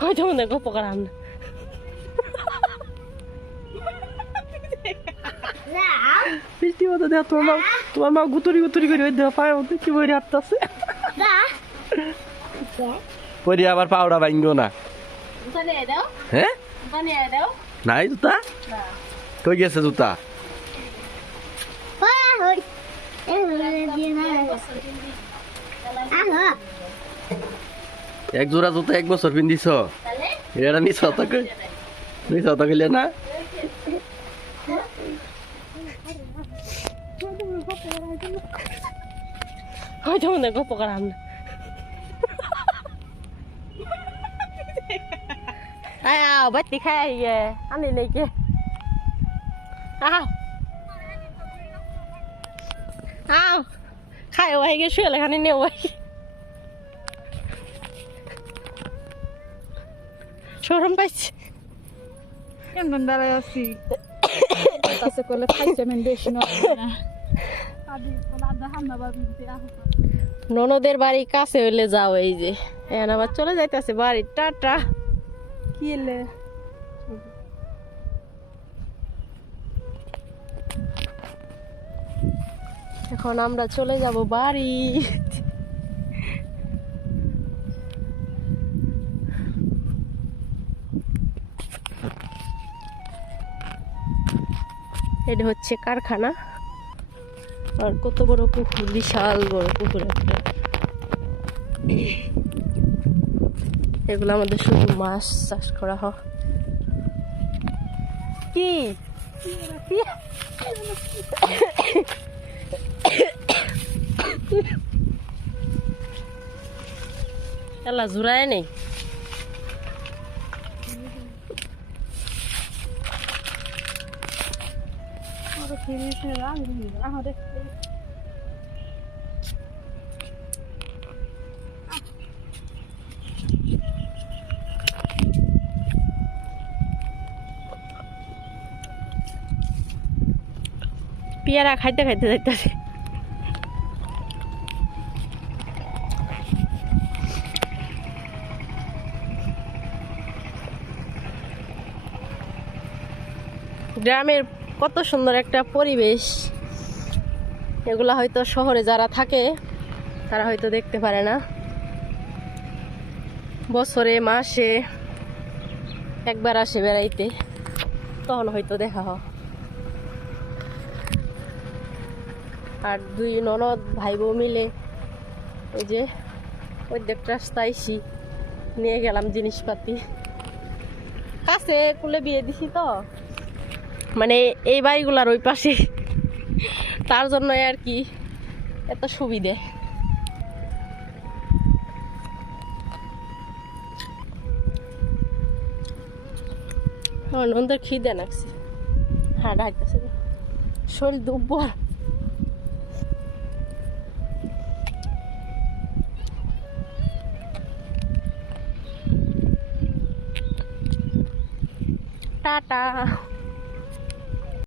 হয়তো মনে গপ্প করাম না Now, বৃষ্টি মতো দেখ তোমার মা তোমার মা গুতুরি গুতুরি করে ওই দেহ পায়ের মধ্যে কি বই হাঁটতেছে. পরি আবার পাউডা ভাঙ্গো না হ্যাঁ নাই জুতা কই গেছে জুতা. Ah. এক জোড়া জুতা এক বছর তাহলে এটা নিছ তো নিছ তো কইলে না। হয়তো মনে গপ্প করাম না আও বাতি খাই ইয়ে আনি নাকি আও আও খাই ওয়াই গে শুয়ে লেখানি নে শরম পাইছি। কেমন দাঁড়ায় আছি? তাছে করলে খাইছে মেন বেশি না। ননদের বাড়ি কাছে হইলে যাও এই যে। এখন আবার চলে যাইতেছে বাড়ি। টাটা। কি এলে? এখন আমরা চলে যাব বাড়ি। এটা হচ্ছে কারখানা। আর কত বড় পুকুর, বিশাল বড় পুকুর একটা। এগুলো আমাদের শুধু মাছ চাষ করা হয়। কি? এলা জুড়ায় নেই? না আমি আহরে পেয়ারা খাইতে খাইতে যাইতেছে। গ্রামের কত সুন্দর একটা পরিবেশ। এগুলা হয়তো শহরে যারা থাকে, তারা হয়তো দেখতে পারে না। বছরে, মাসে একবার আসে বেড়াইতে, তখন হয়তো দেখা হয়। আর দুই ননদ ভাই বউ মিলে ওই যে ওই দেখটা আইসি, নিয়ে গেলাম জিনিসপাতি। কাছে কুলে বিয়ে দিছি তো। মানে এই বাড়িগুলার ওই পাশে। তার জন্য আর কি এত সুবিধে। নন্দের খিদে লাগছে। হ্যাঁ ডাকতেছে। শরীর দুব্বর টাটা।